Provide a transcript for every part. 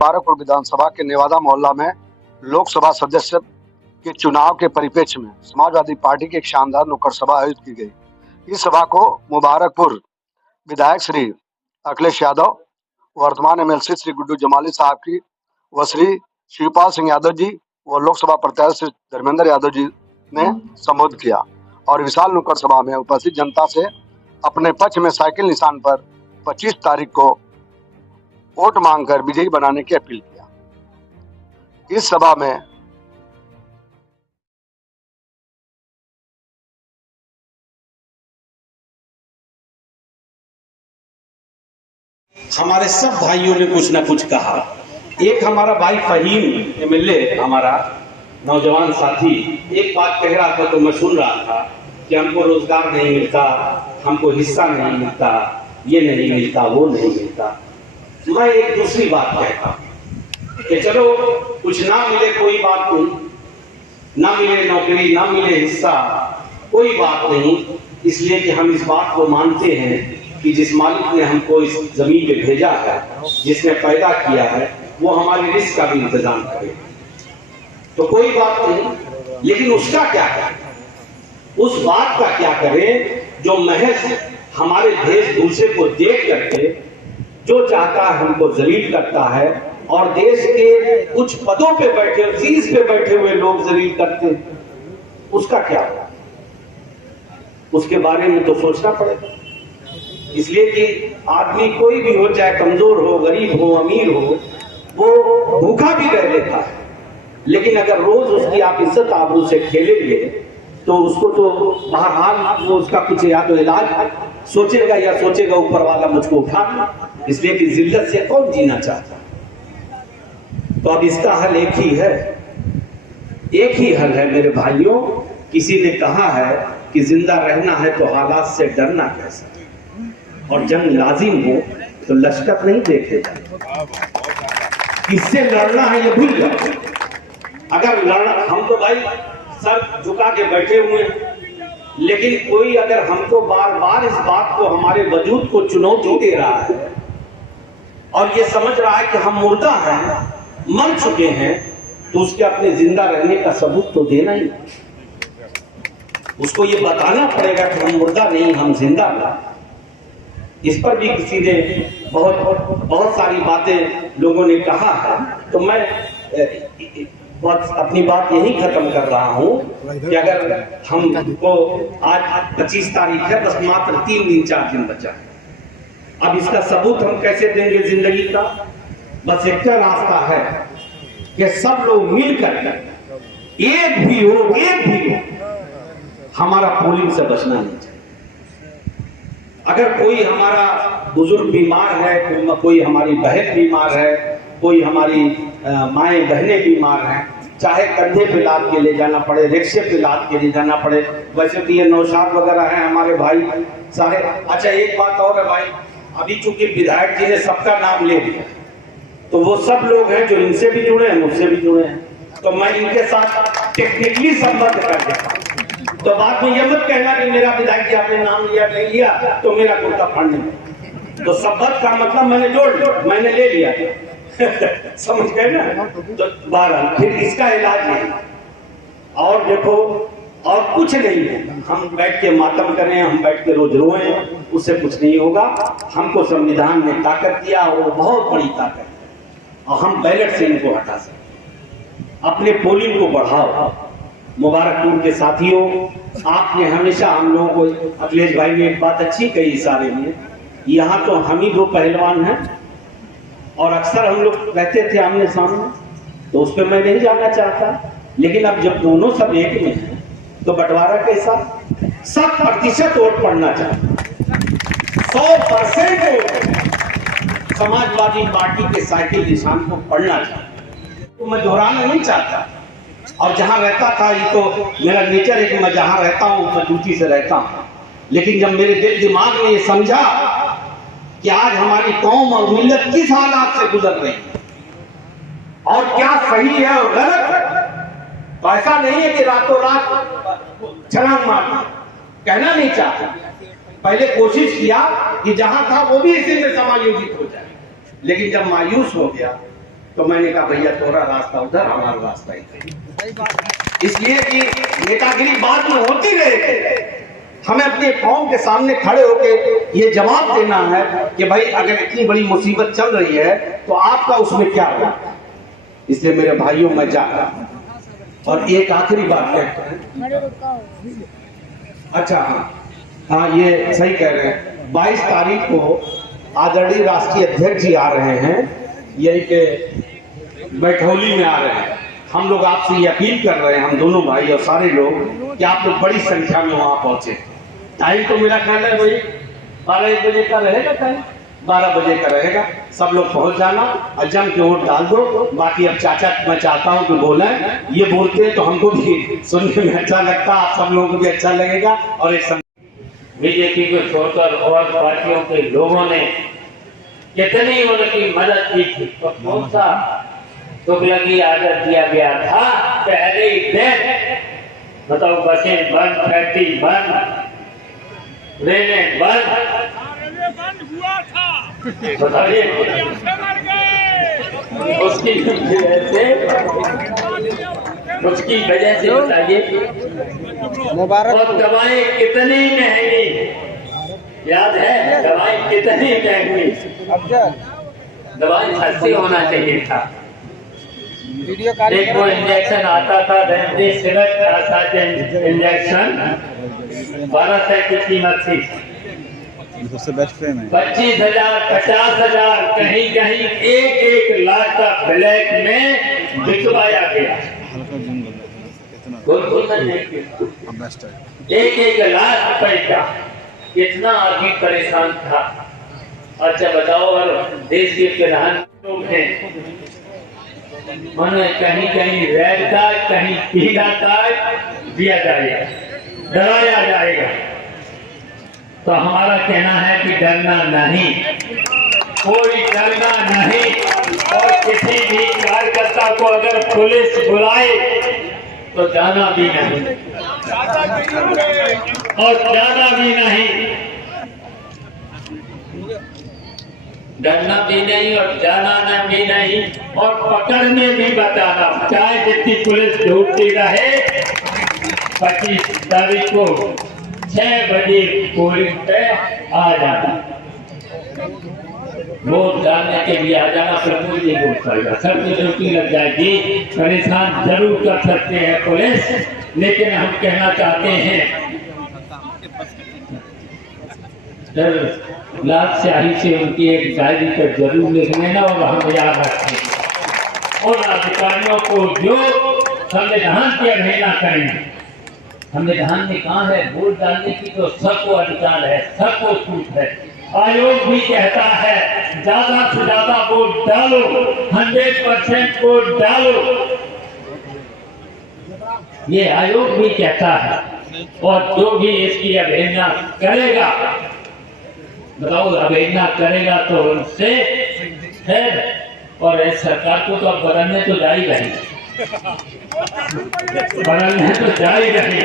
मुबारकपुर विधानसभा के नेवादा मोहल्ला में लोकसभा सदस्य के चुनाव के परिप्रेक्ष्य में समाजवादी पार्टी की एक शानदार नुक्कड़ सभा आयोजित की गई। इस सभा को मुबारकपुर विधायक श्री अखिलेश यादव, वर्तमान एमएलसी श्री गुड्डू जमाली साहब की व श्री शिवपाल सिंह यादव जी व लोकसभा प्रत्याशी श्री धर्मेंद्र यादव जी ने संबोधित किया और विशाल नुक्कड़ सभा में उपस्थित जनता से अपने पक्ष में साइकिल निशान पर 25 तारीख को वोट मांगकर विजयी बनाने की अपील किया। इस सभा में हमारे सब भाइयों ने कुछ ना कुछ कहा। एक हमारा भाई फहीम एमएलए, हमारा नौजवान साथी, एक बात कह रहा था तो मैं सुन रहा था कि हमको रोजगार नहीं मिलता, हमको हिस्सा नहीं मिलता, ये नहीं मिलता, वो नहीं मिलता। मैं एक दूसरी बात कहता कि चलो कुछ ना मिले कोई बात नहीं, ना मिले नौकरी, ना मिले हिस्सा, कोई बात नहीं, इसलिए कि हम इस बात को मानते हैं कि जिस मालिक ने हमको इस जमीन पे भेजा है, जिसने पैदा किया है, वो हमारे रिस्क का भी इंतजाम करे। तो कोई बात नहीं, लेकिन उसका क्या करें, उस बात का क्या करें जो महज हमारे वेशभूषे को देख करके जो चाहता है हमको जलील करता है, और देश के कुछ पदों पे बैठे, शीर्ष पे बैठे हुए लोग जलील करते हैं। उसका क्या होगा, उसके बारे में तो सोचना पड़ेगा। इसलिए कि आदमी कोई भी हो, चाहे कमजोर हो, गरीब हो, अमीर हो, वो भूखा भी रह लेता है, लेकिन अगर रोज उसकी आप इज्जत आबरू से खेलेंगे तो उसको तो बहरहाल वो उसका कुछ या तो इलाज सोचेगा या सोचेगा ऊपर वाला मुझको उठा। इसलिए कि जिल्लत से कौन जीना चाहता। तो अब इसका हल एक ही है, एक ही हल है मेरे भाइयों। किसी ने कहा है कि जिंदा रहना है तो हालात से डरना कैसा, और जंग लाजिम हो तो लश्कर नहीं देखे जाए, किससे लड़ना है ये भूल जाओ। अगर लड़ना, हम तो भाई सर झुका के बैठे हुए हैं, लेकिन कोई अगर हमको बार बार इस बात को, हमारे वजूद को चुनौती दे रहा है और ये समझ रहा है कि हम मुर्दा हैं, मर चुके हैं, तो उसके अपने जिंदा रहने का सबूत तो देना ही, उसको ये बताना पड़ेगा कि हम मुर्दा नहीं, हम जिंदा हैं। इस पर भी किसी ने बहुत सारी बातें लोगों ने कहा है, तो मैं अपनी बात यही खत्म कर रहा हूं कि अगर हमको आज 25 तारीख है, बस मात्र 3 दिन 4 दिन बचा है। अब इसका सबूत हम कैसे देंगे जिंदगी का? बस एक रास्ता है कि सब लोग मिलकर, एक भी हो, हमारा पोलिंग से बचना नहीं चाहिए। अगर कोई हमारा बुजुर्ग बीमार है, कोई हमारी बहन बीमार है, कोई हमारी माएँ बहनें बीमार हैं, चाहे कंधे पे लाद के ले जाना पड़े, रिक्शे पे लाद के ले जाना पड़े। वैसे तो ये नौशाद वगैरह हैं हमारे भाई सारे। अच्छा एक बात और है भाई, अभी चूंकि विधायक जी ने सबका नाम ले लिया, तो वो सब लोग हैं जो इनसे भी जुड़े हैं, मुझसे भी जुड़े हैं, तो मैं इनके साथ टेक्निकली संबंध कर देता हूँ। तो बाद में ये मत कहना कि मेरा विधायक जी आपने नाम लिया, नहीं लिया तो मेरा कुर्ता फाड़ने में। तो संबंध का मतलब मैंने जोड़, मैंने ले लिया समझ गए ना। तो 12 फिर इसका इलाज है, और देखो और कुछ नहीं है। हम बैठ के मातम करें, हम बैठ के रोज रोएं, उससे कुछ नहीं होगा। हमको संविधान ने ताकत दिया, वो बहुत बड़ी ताकत है, और हम बैलेट से इनको हटा सकते। अपने पोलिंग को बढ़ाओ। मुबारकपुर के साथियों, आपने हमेशा हम लोगों को, अखिलेश भाई ने एक बात अच्छी कही इशारे में, यहाँ तो हम ही 2 पहलवान हैं, और अक्सर हम लोग रहते थे आमने सामने, तो उस पर मैं नहीं जाना चाहता। लेकिन अब जब दोनों सब एक में हैं, तो बंटवारा कैसा? 100% वोट पड़ना चाहिए, 100% वोट समाजवादी पार्टी के साइकिल निशान को पड़ना चाहिए। तो मैं दोहराना नहीं चाहता, और जहां रहता था, ये तो मेरा नेचर है कि मैं जहां रहता हूं मैं ड्यूटी से रहता हूं, लेकिन जब मेरे दिल दिमाग ने ये समझा कि आज हमारी कौम और मिल्लत किस हालात से गुजर रही है और क्या सही है और गलत, तो ऐसा नहीं है कि रातों रात छलांग मार कहना नहीं चाहता। पहले कोशिश किया कि जहां था वो भी इसी में समायोजित हो जाए, लेकिन जब मायूस हो गया तो मैंने कहा भैया तोरा रास्ता उधर, हमारा रास्ता इधर। इसलिए कि नेतागिरी बाद में होती रहेगी, हमें अपने कौम के सामने खड़े होकर ये जवाब देना है कि भाई अगर इतनी बड़ी मुसीबत चल रही है तो आपका उसमें क्या होगा। इसलिए मेरे भाइयों मैं जा रहा हूं और एक आखिरी बात कहता हूं। अच्छा हाँ ये सही कह रहे हैं, 22 तारीख को आदरणीय राष्ट्रीय अध्यक्ष जी आ रहे हैं, यही के बैठौली में आ रहे हैं। हम लोग आपसे ये अपील कर रहे हैं, हम दोनों भाई और सारे लोग, कि आप लोग बड़ी संख्या में वहां पहुंचे। टाइम तो मेरा ख्याल है वही 12 बजे का रहेगा, टाइम 12 बजे का रहेगा। सब लोग पहुंच जाना और जम के वोट डाल दो। बाकी अब चाचा मैं चाहता हूं कि बोले, ये बोलते हैं तो हमको भी सुनने में अच्छा लगता, आप सब लोगों को भी अच्छा लगेगा। और एक बीजेपी को छोड़कर और पार्टियों के लोगों ने कितनी उनकी मदद की थी, तो कौन सा तुगलकी आदर दिया गया था पहले ही दिन। बताओ, बसें बंद, फैक्ट्री बंद, रेलें बंद हुआ था, बताइए उसकी वजह से बताइए। और दवाएं कितनी महंगी, याद है दवाएं कितनी महंगी। दवाएं सस्ती होना चाहिए था। एक वो इंजेक्शन आता था रेमडेसिविर आता था इंजेक्शन, 1200 की कीमत थी। सबसे बेस्ट फ्रेम है 25,000 50,000 कहीं कहीं 1-1 लाख का ब्लैक में बिकवाया गया। 1-1 लाख रुपए का, कितना आदमी परेशान था। अच्छा बताओ, और देश के प्रधान लोग हैं, मन कहीं कहीं रेड कार्ड, कहीं पीला कार्ड दिया जाएगा, डराया जाएगा। तो हमारा कहना है कि डरना नहीं, कोई डरना नहीं। और किसी भी कार्यकर्ता को अगर पुलिस बुलाए तो जाना भी नहीं, और जाना भी नहीं, डरना भी नहीं और जाना भी नहीं, और पकड़ने भी बताना। चाहे जितनी पुलिस ढूंढती रहे, 25 तारीख को 6 बजे पोलिंग पे आ जाना, वोट डालने के लिए आ जाना। फिर कोई नहीं वोट करेगा, सबकी ड्यूटी लग जाएगी। परेशान जरूर कर सकते हैं पुलिस, लेकिन हम कहना चाहते हैं लाल स्याही से उनकी एक डायरी पर जरूर लिख लेना और हम याद रखें। और अधिकारियों को जो संविधान की अवहेलना करेंगे, संविधान में कहा है वोट डालने की तो सबको अधिकार है, सबको छूट है। आयोग भी कहता है ज्यादा से ज्यादा वोट डालो, 100% वोट डालो, ये आयोग भी कहता है। और जो भी इसकी अवहेलना करेगा, बताओ अवहेलना करेगा तो उनसे है। और इस सरकार को तो अब बदलने तो जा ही रही, बदलने तो जा ही रही।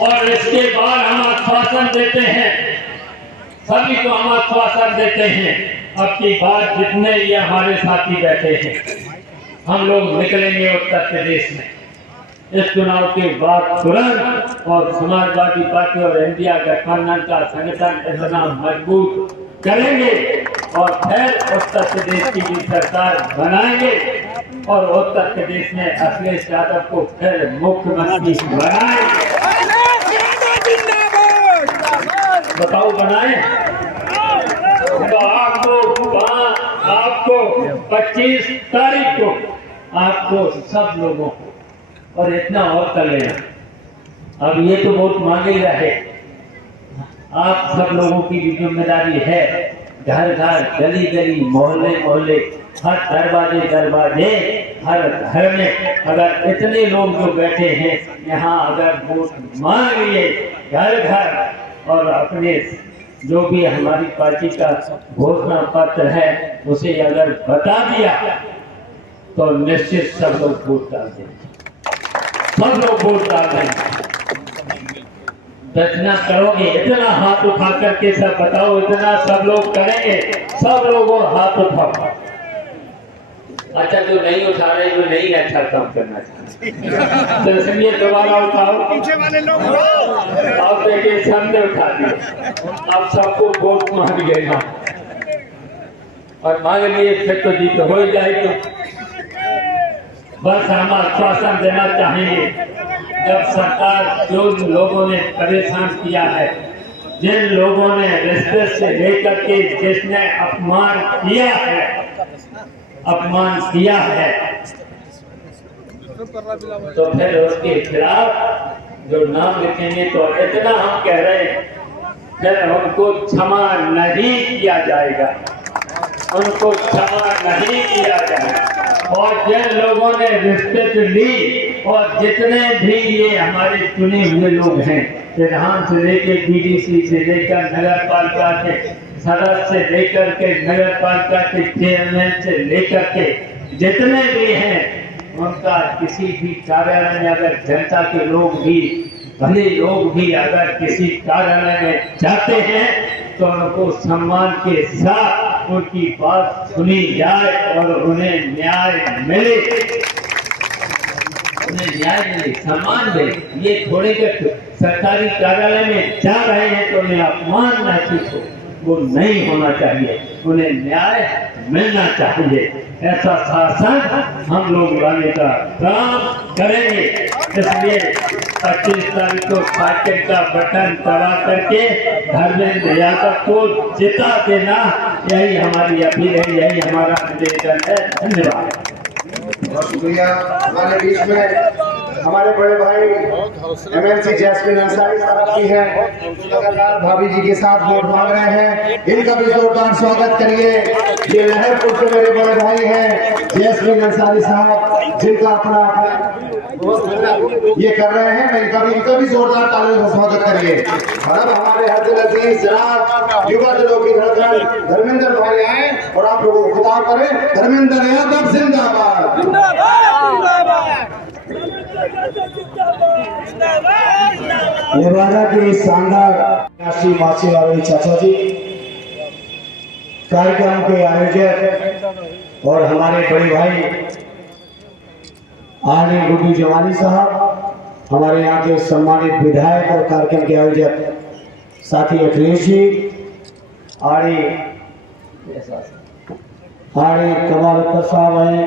और इसके बाद हम आश्वासन देते हैं, सभी को हम आश्वासन देते हैं, अब की बात जितने ये हमारे साथी बैठे हैं, हम लोग निकलेंगे उत्तर प्रदेश में इस चुनाव के बाद तुरंत। और समाजवादी पार्टी और इंडिया गठबंधन का संगठन इतना मजबूत करेंगे और फिर उत्तर प्रदेश की भी सरकार बनाएंगे और उत्तर प्रदेश में अखिलेश यादव को फिर मुख्यमंत्री बनाएंगे। बताओ बनाए तो आपको 25 तारीख को आपको सब लोगों को, और इतना और कर लेना। अब ये तो वोट मांगे ही रहे, आप सब लोगों की भी जिम्मेदारी है, घर घर गली गली मोहल्ले मोहल्ले हर दरवाजे दरवाजे हर घर में अगर इतने लोग जो बैठे हैं यहाँ अगर वोट मांग लिए घर घर और अपने जो भी हमारी पार्टी का घोषणा पत्र है उसे अगर बता दिया तो निश्चित सब लोग वोट डाल देंगे, सब लोग वोट डाल देंगे। इतना करोगे, इतना हाथ उठा करके सब बताओ, इतना सब लोग करेंगे, सब लोगों हाथ उठाओ। अच्छा जो नहीं उठा रहे, जो नहीं अच्छा काम करना चाहते, तो इसलिए दोबारा उठाओ। पीछे वाले लोग अब देखिए सबने उठा दिया, अब सबको वोट मांग गए ना, और मांग लिए फिर तो जीत हो ही जाएगी। बस हम आश्वासन देना चाहेंगे, जब सरकार जो लोगों ने परेशान किया है, जिन लोगों ने रिश्वत से लेकर के जिसने अपमान किया है, तो फिर उसके खिलाफ जो नाम लिखेंगे, तो इतना हम कह रहे हैं, फिर उनको क्षमा नहीं किया जाएगा, उनको क्षमा नहीं किया जाएगा। और जिन लोगों ने रिश्वत ली, और जितने भी ये हमारे चुने हुए लोग हैं, प्रधान से लेकर बीडीसी से लेकर नगर पालिका के सदस्य से लेकर के नगर पालिका के चेयरमैन से लेकर के जितने भी हैं, उनका किसी भी कार्यालय में अगर जनता के लोग भी, भले लोग भी अगर किसी कार्यालय में जाते हैं, तो उनको सम्मान के साथ उनकी बात सुनी जाए और उन्हें न्याय मिले, सम्मान मिले। ये थोड़े के सरकारी कार्यालय में जा रहे हैं तो उन्हें अपमान महसूस हो, वो नहीं होना चाहिए, उन्हें न्याय मिलना चाहिए। ऐसा शासन हम लोग लाने का काम करेंगे। इसलिए 25 तारीख को पार्टी का बटन दबा करके धर्मेंद्र यादव को जिता देना, यही हमारी अपील है, यही हमारा निवेदन है। धन्यवाद। बहुत शुक्रिया। हमारे बीच में हमारे बड़े भाई एमएलसी जैस्मिन अंसारी साहब की है, लगातार भाभी जी के साथ वोट मांग रहे हैं, इनका भी जोरदार स्वागत करिए। ये लहरपुर से मेरे बड़े भाई हैं जैस्मिन अंसारी साहब, जिनका अपना ये कर रहे हैं, इनका भी जोरदार तालियों से स्वागत करिए। और अब हमारे हज़रत अजीज जनाब युवा दिलों की धड़कन धर्मेंद्र भाई आए और आप लोगों को खिताब करें। धर्मेंद्र यादव जिंदाबाद। नेवादा के शानदार राष्ट्रीय मासी वाले चाचा जी, कार्यक्रम के आयोजक और हमारे बड़े भाई आने गुड्डू जवानी साहब, हमारे यहाँ के सम्मानित विधायक और कार्यक्रम के आयोजक साथी अखिलेश जी, आड़े कमाल अख्तर साहब आए,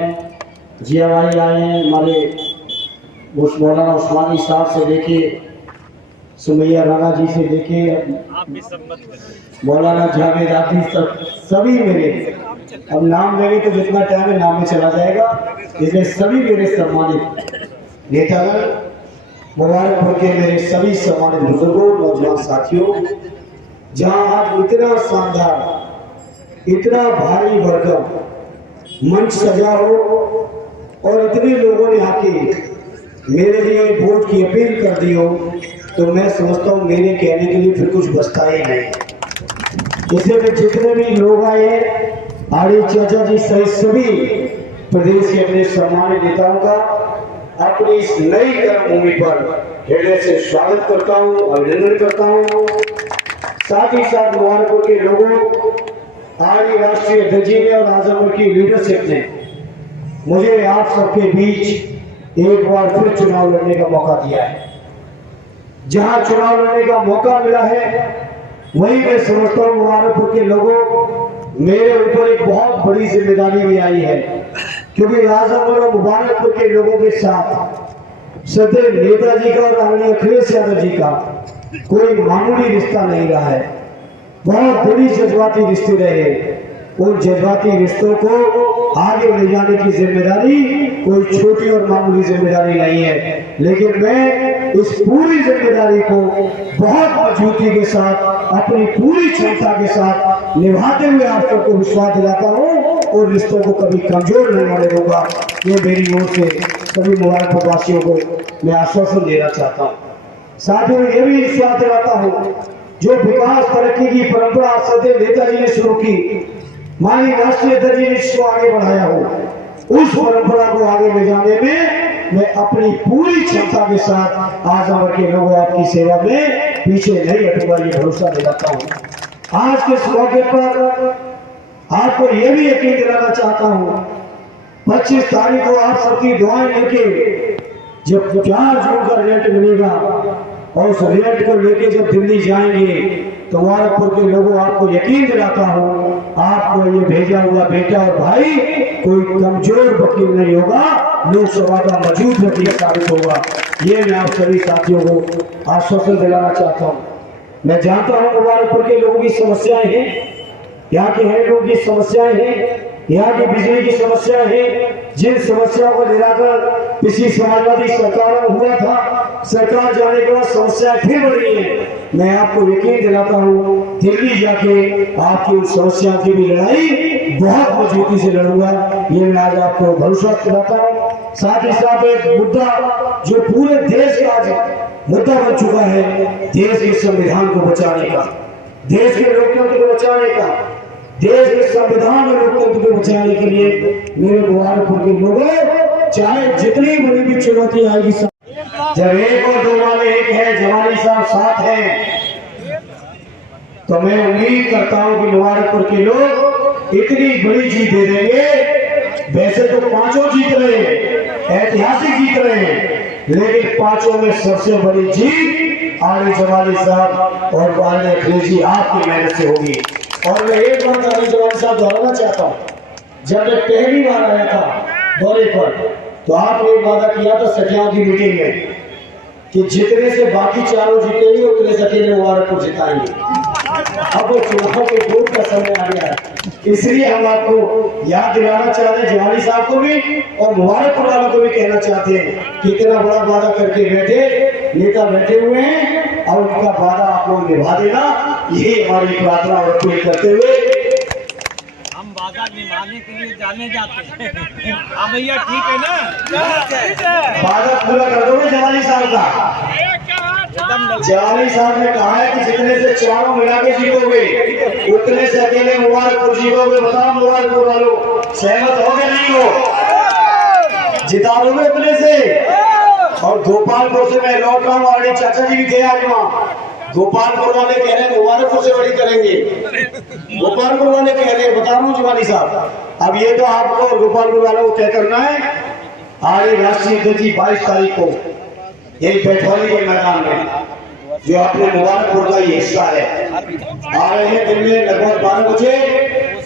जिया भाई आए हैं, हमारे मौलाना उस्मानी साहब से लेके सुमैया राणा जी से लेके मौलाना जावेद आफी सभी मेरे, अब नाम लेंगे तो जितना टाइम है नाम में चला जाएगा, इसलिए सभी मेरे सम्मानित नेतागण, मुबारकपुर के मेरे सभी सम्मानित बुजुर्गों, नौजवान साथियों, जहां आज इतना शानदार, इतना भारी भरकम मंच सजा हो और इतने लोगों ने आके मेरे लिए वोट की अपील कर दी हो, तो मैं समझता हूँ मेरे कहने के लिए फिर कुछ बचता ही नहीं। इसलिए जितने भी लोग आए, आड़ी चाचा जी सहित सभी प्रदेश के अपने सम्मानित नेताओं का अपनी इस नई कर्मभूमि पर हृदय से स्वागत करता हूँ, अभिनंदन करता हूँ। साथ ही साथ मुबारकपुर के लोगों, आड़ी राष्ट्रीय अध्यक्ष ने और आजमगढ़ की लीडरशिप ने मुझे आप सबके बीच एक बार फिर चुनाव लड़ने का मौका दिया है। जहां चुनाव लड़ने का मौका मिला है, वहीं मैं समझता हूं मुबारकपुर के लोगों, मेरे ऊपर एक बहुत बड़ी जिम्मेदारी भी आई है, क्योंकि आजमगढ़ और मुबारकपुर के लोगों के साथ सदैव नेताजी का और आदरणीय अखिलेश यादव जी का कोई मामूली रिश्ता नहीं रहा है। बहुत बड़ी जज्बाती रिश्ते रहे। उन जज्बाती रिश्तों को आगे ले जाने की जिम्मेदारी कोई छोटी और मामूली जिम्मेदारी नहीं है, लेकिन मैं इस पूरी जिम्मेदारी को बहुत मजबूती के साथ, अपनी पूरी क्षमता के साथ निभाते हुए आप सबको विश्वास दिलाता हूँ और रिश्तों को कभी कमजोर नहीं होने दूंगा। ये मेरी ओर से सभी मुबारकपुर वासियों को मैं आश्वासन देना चाहता हूँ। साथ ही ये भी विश्वास दिलाता हूँ, जो विकास तरक्की की परंपरा सदैव नेताजी ने शुरू की, माननीय राष्ट्रीय अध्यक्ष जी ने इसको आगे बढ़ाया हो, उस परंपरा को आगे ले जाने में मैं अपनी पूरी क्षमता के साथ आजमगढ़ के लोगों आपकी सेवा में पीछे नहीं हटूंगा, ये भरोसा दिलाता हूँ। आज के इस मौके पर आपको यह भी यकीन दिलाना चाहता हूँ 25 तारीख को आप सबकी दुआएं लेके जब 4 जून का रिजल्ट मिलेगा और उस रिजल्ट को लेके जब दिल्ली जाएंगे तो मुबारकपुर के लोगों आपको यकीन दिलाता हूँ आपको ये भेजा हुआ बेटा और भाई कोई कमजोर वकील नहीं होगा, लोकसभा का मजबूत वकील साबित होगा। ये मैं आप सभी साथियों को आश्वासन दिलाना चाहता हूँ। मैं जानता हूँ मुबारकपुर के लोगों की समस्याएं हैं, यहाँ के हर लोगों की समस्याएं हैं, यहाँ की बिजली की समस्या है। जिन समस्याओं को लेकर पिछली समाजवादी सरकारों में हुआ था, सरकार जाने के बाद समस्याएं फिर बढ़ रही है। मैं आपको यकीन दिलाता हूँ दिल्ली जाके आपकी उन समस्याओं की भी लड़ाई बहुत मजबूती से लड़ूंगा। ये मैं आज आपको भरोसा दिलाता हूँ। साथ ही साथ एक मुद्दा जो पूरे देश का आज मुद्दा बन चुका है, देश के संविधान को बचाने का, देश के लोकतंत्र को बचाने का, देश के संविधान और लोकतंत्र को बचाने के लिए मेरे मुबारकपुर के लोगों चाहे जितनी बड़ी भी चुनौती आएगी, जब एक और दो वाले एक है, जवानी साहब साथ हैं, तो मैं उम्मीद करता हूं कि मुबारकपुर के लोग इतनी बड़ी जीत दे देंगे। वैसे तो पांचों जीत रहे हैं, ऐतिहासिक जीत रहे हैं, लेकिन पांचों में सबसे बड़ी जीत आली जवानी साहब और वाले अखिलेश आपकी मेहनत से होगी। और मैं एक बात आली जवानी साहब दोहराना चाहता हूँ, जब मैं पहली बार आया था दौरे पर तो आपने एक वादा किया था सखियाओं की मीटिंग में कि जितने से बाकी चारों जीतेंगे उतने से अकेले मुबारकपुर जिताएंगे। अब वो चुनाव के वोट का समय आ गया है, इसलिए हम आपको याद दिलाना चाहते हैं, जवानी साहब को भी और मुबारकपुर वालों को भी कहना चाहते हैं कि इतना बड़ा वादा करके बैठे नेता बैठे हुए हैं और उनका वादा आप लोग निभा देना, यही हमारी प्रार्थना और अपील करते हुए हम वादा निभाने के लिए जाने जाते हैं। हाँ भैया ठीक है ना, वादा पूरा कर दोगे जवानी साहब का। जवानी साहब ने कहा है कि जितने से चारों मिला के जीतोगे उतने से अकेले मुबारकपुर जीतोगे। बताओ मुबारकपुर वालों सहमत हो गए नहीं हो? जिता दोगे उतने से। और गोपालपुर से मैं लौट रहा हूँ, हमारे चाचा जी भी थे आज वहाँ। गोपालपुर वाले कह रहे हैं मुबारकपुर से बड़ी करेंगे, गोपालपुर वाले कह रहे हैं, बता रहा हूँ जवानी साहब। अब ये तो आपको और गोपालपुर वालों को तय करना है। आगे राष्ट्रीय अध्यक्ष 22 तारीख को यही बैठौली के मैदान में जो अपने मुबारकपुर का ही हिस्सा है आ रहे हैं दिन में लगभग 12 बजे।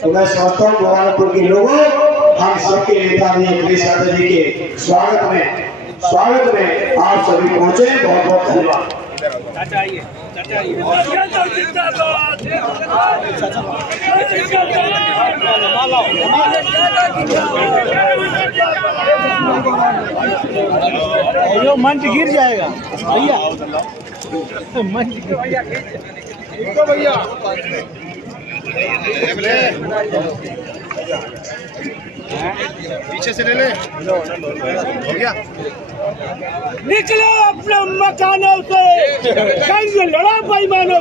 तो मैं समझता हूँ मुबारकपुर के लोगों हम सबके नेता अखिलेश यादव जी के स्वागत में आप सभी पहुंचे। बहुत बहुत धन्यवाद। मंच गिर जाएगा भैया, मंच भैया पीछे से ले ले, हो गया। निकलो अपने मकानों से, कहीं लड़ा बेईमानों